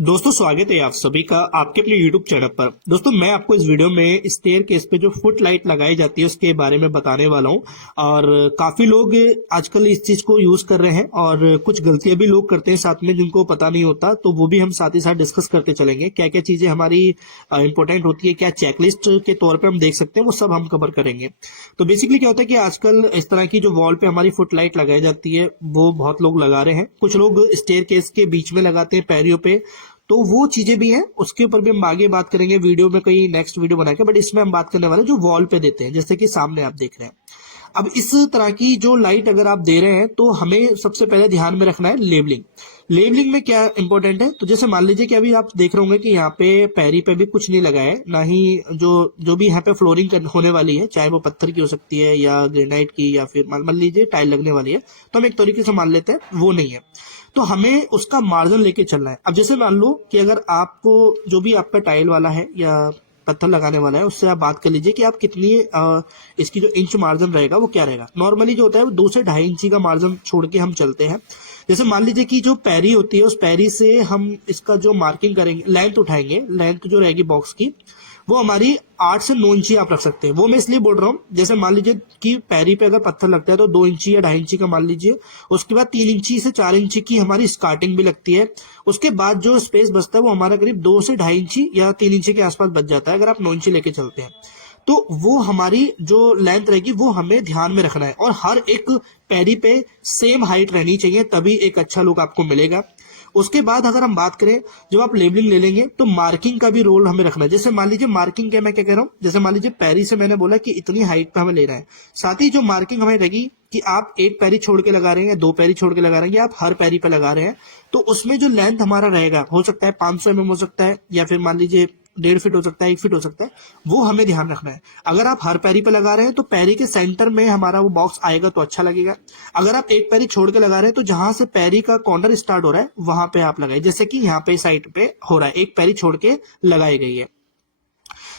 दोस्तों स्वागत है आप सभी का आपके अपने YouTube चैनल पर। दोस्तों मैं आपको इस वीडियो में स्टेयर केस पे जो फुट लाइट लगाई जाती है उसके बारे में बताने वाला हूं। और काफी लोग आजकल इस चीज को यूज कर रहे हैं और कुछ गलतियां भी लोग करते हैं साथ में जिनको पता नहीं होता, तो वो भी हम साथ ही साथ डिस्कस करते चलेंगे। क्या क्या चीजें हमारी इंपॉर्टेंट होती है, क्या चेकलिस्ट के तौर पर हम देख सकते हैं, वो सब हम कवर करेंगे। तो बेसिकली क्या होता है कि आजकल इस तरह की जो वॉल पे हमारी फुट लाइट लगाई जाती है वो बहुत लोग लगा रहे हैं। कुछ लोग स्टेयर केस के बीच में लगाते हैं पैरियों पे, तो वो चीजें भी हैं, उसके ऊपर भी हम आगे बात करेंगे वीडियो में, कई नेक्स्ट वीडियो बना के। बट इसमें हम बात करने वाले जो वॉल पे देते हैं, जैसे कि सामने आप देख रहे हैं। अब इस तरह की जो लाइट अगर आप दे रहे हैं तो हमें सबसे पहले ध्यान में रखना है लेबलिंग। लेबलिंग में क्या इंपॉर्टेंट है, तो जैसे मान लीजिए कि अभी आप देख रहे होंगे कि यहाँ पे पैरी पे भी कुछ नहीं लगा है, ना ही जो भी यहाँ पे फ्लोरिंग होने वाली है, चाहे वो पत्थर की हो सकती है या ग्रेनाइट की या फिर मान लीजिए टाइल लगने वाली है, तो हम एक तरीके से मान लेते हैं वो नहीं है। तो हमें उसका मार्जिन लेके चलना है। अब जैसे मान लो कि अगर आपको जो भी आपका टाइल वाला है या पत्थर लगाने वाला है उससे आप बात कर लीजिए कि आप कितनी इसकी जो इंच मार्जिन रहेगा वो क्या रहेगा। नॉर्मली जो होता है वो 2 से 2.5 इंची का मार्जिन छोड़ के हम चलते हैं। जैसे मान लीजिए कि जो पैरी होती है उस पैरी से हम इसका जो मार्किंग करेंगे, लेंथ उठाएंगे, लेंथ जो रहेगी बॉक्स की वो हमारी 8 से 9 इंची आप रख सकते हैं। वो मैं इसलिए बोल रहा हूँ, जैसे मान लीजिए कि पैरी पे अगर पत्थर लगता है तो 2 इंची या 2.5 इंची का मान लीजिए, उसके बाद 3 इंची से 4 इंची की हमारी स्टार्टिंग भी लगती है। उसके बाद जो स्पेस बचता है वो हमारा करीब 2 से 2.5 इंची या 3 इंची के आसपास बच जाता है अगर आप 9 इंची लेके चलते हैं। तो वो हमारी जो लेंथ रहेगी वो हमें ध्यान में रखना है, और हर एक पैरी पे सेम हाइट रहनी चाहिए, तभी एक अच्छा लुक आपको मिलेगा। उसके बाद अगर हम बात करें, जब आप लेबलिंग ले लेंगे तो मार्किंग का भी रोल हमें रखना है। जैसे मान लीजिए मार्किंग क्या, मैं क्या कह रहा हूँ, जैसे मान लीजिए पैरी से मैंने बोला कि इतनी हाइट पे हमें लेना है, साथ ही जो मार्किंग हमें रहेगी कि आप एक पैरी छोड़ के लगा रहे हैं या 2 पैरी छोड़ के लगा रहे हैं या आप हर पैरी पे लगा रहे हैं, तो उसमें जो लेंथ हमारा रहेगा, हो सकता है 500 mm हो सकता है, या फिर मान लीजिए 1.5 फीट हो सकता है, 1 फीट हो सकता है, वो हमें ध्यान रखना है। अगर आप हर पैरी पे लगा रहे हैं तो पैरी के सेंटर में हमारा वो बॉक्स आएगा तो अच्छा लगेगा। अगर आप एक पैरी छोड़ के लगा रहे हैं तो जहां से पैरी का कॉर्नर स्टार्ट हो रहा है वहां पे आप लगाए, जैसे कि यहाँ पे साइड पे हो रहा है, एक पैरी छोड़ के लगाई गई है।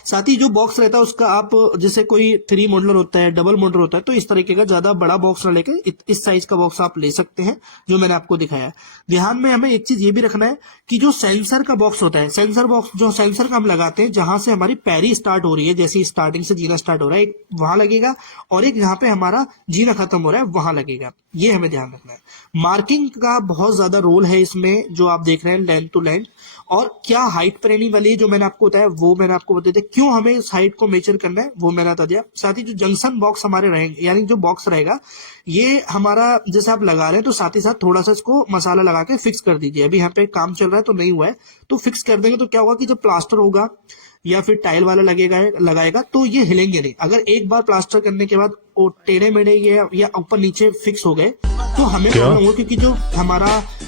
साथ ही जो बॉक्स रहता है उसका आप, जैसे कोई 3 मॉडलर होता है, डबल मॉडलर होता है, तो इस तरीके का ज्यादा बड़ा बॉक्स ना लेके इस साइज का बॉक्स आप ले सकते हैं जो मैंने आपको दिखाया। ध्यान में हमें एक चीज ये भी रखना है कि जो सेंसर का बॉक्स होता है, सेंसर बॉक्स जो सेंसर का हम लगाते हैं जहां से हमारी पैरी स्टार्ट हो रही है, जैसे स्टार्टिंग से जीना स्टार्ट हो रहा है, एक वहां लगेगा और एक जहां पे हमारा जीना खत्म हो रहा है वहां लगेगा। ये हमें ध्यान रखना है। मार्किंग का बहुत ज्यादा रोल है इसमें, जो आप देख रहे हैं लेंथ टू लेंथ, और क्या हाइट पर रहने वाली है जो मैंने आपको बताया वो मैंने आपको बता दिया, क्यों हमें इस हाइट को मेजर करना है वो मैंने बता दिया। साथ ही जो जंक्शन बॉक्स हमारे रहेंगे, यानी जो बॉक्स रहेगा ये हमारा जैसे आप लगा रहे हैं तो साथ ही साथ थोड़ा सा इसको मसाला लगा के फिक्स कर दीजिए। अभी यहाँ पे काम चल रहा है तो नहीं हुआ है, तो फिक्स कर देंगे तो क्या होगा कि जब प्लास्टर होगा या फिर टाइल वाला लगाएगा तो ये हिलेंगे नहीं। अगर एक बार प्लास्टर करने के बाद वो टेढ़े मेढ़े या ऊपर नीचे फिक्स हो गए तो हमें प्रॉब्लम हो, क्योंकि जो हमारा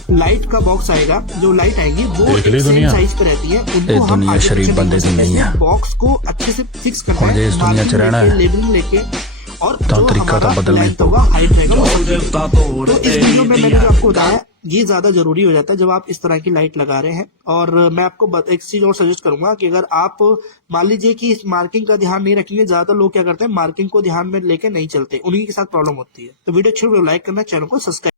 लाइट का बॉक्स आएगा, जो लाइट आएगी वो सेम साइज पे रहती है, उनको हम शरीफ बंदे से नहीं है, बॉक्स को अच्छे से फिक्स करना है, लेबलिंग लेके, और जो तरीका तो बदलना होगा हाइट रहेगा। तो इस वीडियो में मैंने जो आपको बताया ये ज्यादा जरूरी हो जाता है जब आप इस तरह की लाइट लगा रहे हैं। और मैं आपको एक चीज और सजेस्ट करूंगा कि अगर आप मान लीजिए कि इस मार्किंग का ध्यान नहीं रखेंगे, ज्यादा लोग क्या करते हैं मार्किंग को ध्यान में लेके नहीं चलते, उन्हीं के साथ प्रॉब्लम होती है। तो वीडियो अच्छी लाइक करना, चैनल को सब्सक्राइब